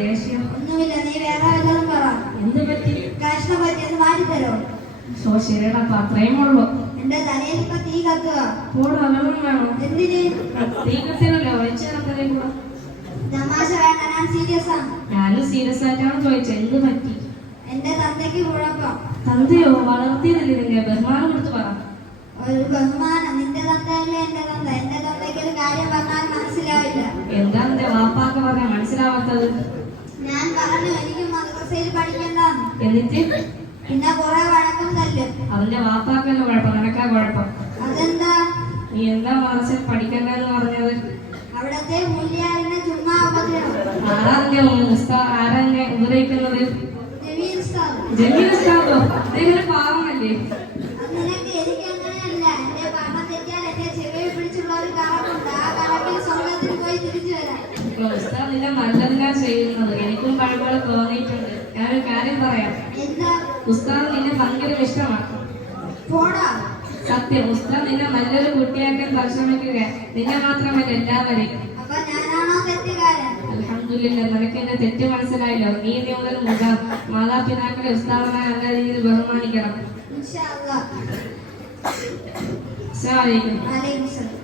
ദേഷ്യം? ഒന്നുമില്ല, നീ വേറെ വല്ലതും പറ. എന്ത് പറ്റി? കാശിനെ പറ്റി ഒന്ന് മാറ്റിത്തരോ? ശരിയടാ, അപ്പൊ അത്രയും ഉള്ളു. എന്റെ തലയിൽ ഇപ്പൊ തീ കത്തുക. കൂടെ വെള്ളം വേണോ? എന്തിന്? തീ കത്തിയല്ലോ, ഒഴിച്ചു തരത്തതേ കൂടെ. തമാശ വേണ്ട, ഞാൻ സീരിയസ് ആണ്. ഞാനും സീരിയസ് ആയിട്ടാണ് ചോദിച്ചത്, എന്ത് പറ്റി? എന്റെ തന്തയ്ക്ക് കുഴപ്പം. തന്തയോ? വളർത്തിയതല്ലേ നിന്നെ? ബഹുമാനം കൊടുത്ത് പറ. ഒരു ബഹുമാനം? നിന്റെ തന്തയല്ലേ എന്റെ തന്ത. എന്റെ തന്തയ്ക്ക് ഒരു കാര്യം പറഞ്ഞാൽ മനസ്സിലാവില്ല. എന്താ നിന്റെ വാപ്പാക്ക് പറഞ്ഞ മനസ്സിലാവാത്തത്? ഞാൻ പറഞ്ഞു എനിക്ക് മദ്രസയിൽ പഠിക്കണ്ടെന്ന്. എന്നിട്ട്? പിന്നെ കുറെ വഴക്കം തല്ലും. അവന്റെ വാപ്പാക്കല്ല കുഴപ്പം, നിനക്കാ കുഴപ്പം. അതെന്താ? നീ എന്താ മദ്രസയിൽ പഠിക്കണ്ടെന്ന് പറഞ്ഞത്? അവിടത്തെ മൂല്യാരിനെ ചുമ്മാ ഉപദ്രവം. ആരാന്നെ ഉപദ്രവിക്കുന്നത്? ജമീൽ ഉസ്താദോ? അദ്ദേഹം പാവമല്ലേ? നിനക്ക് എനിക്ക് അങ്ങനെയല്ല. എന്റെ പണം തെറ്റിയാൽ എന്റെ ചെവിയിൽ പിടിച്ചുള്ള ഒരു കറക്കുണ്ട്. ആ കറക്കിൽ സ്വർഗത്തിൽ പോയി തിരിച്ചു വരാം. ഉസ്താദ് നിന്നെ നല്ലതിനാ ചെയ്യുന്നത്. എനിക്കും പഴങ്ങൾ തോന്നിയിട്ടുണ്ട്. ഞാനൊരു കാര്യം പറയാം. എന്താ? ഉസ്താദ് നിന്നെ ഭയങ്കര ഇഷ്ടമാണ്. പോടാ. സത്യം, ഉസ്താദ് നിന്നെ നല്ലൊരു കുട്ടിയാക്കാൻ പരിശ്രമിക്കുക. നിന്നെ മാത്രമല്ല എല്ലാവരെയും. അപ്പൊ ഞാനാണോ തെറ്റുകാരൻ? അൽഹംദുലില്ലാ, നിനക്ക് എന്റെ തെറ്റ് മനസ്സിലായല്ലോ. നീ മുതൽ മാതാപിതാക്കളെ ഉസ്താദിനെ നല്ല രീതിയിൽ ബഹുമാനിക്കണം. ഇൻഷാ അല്ലാഹ്. അസ്സലാമു അലൈക്കും. വലൈക്കും സലാം.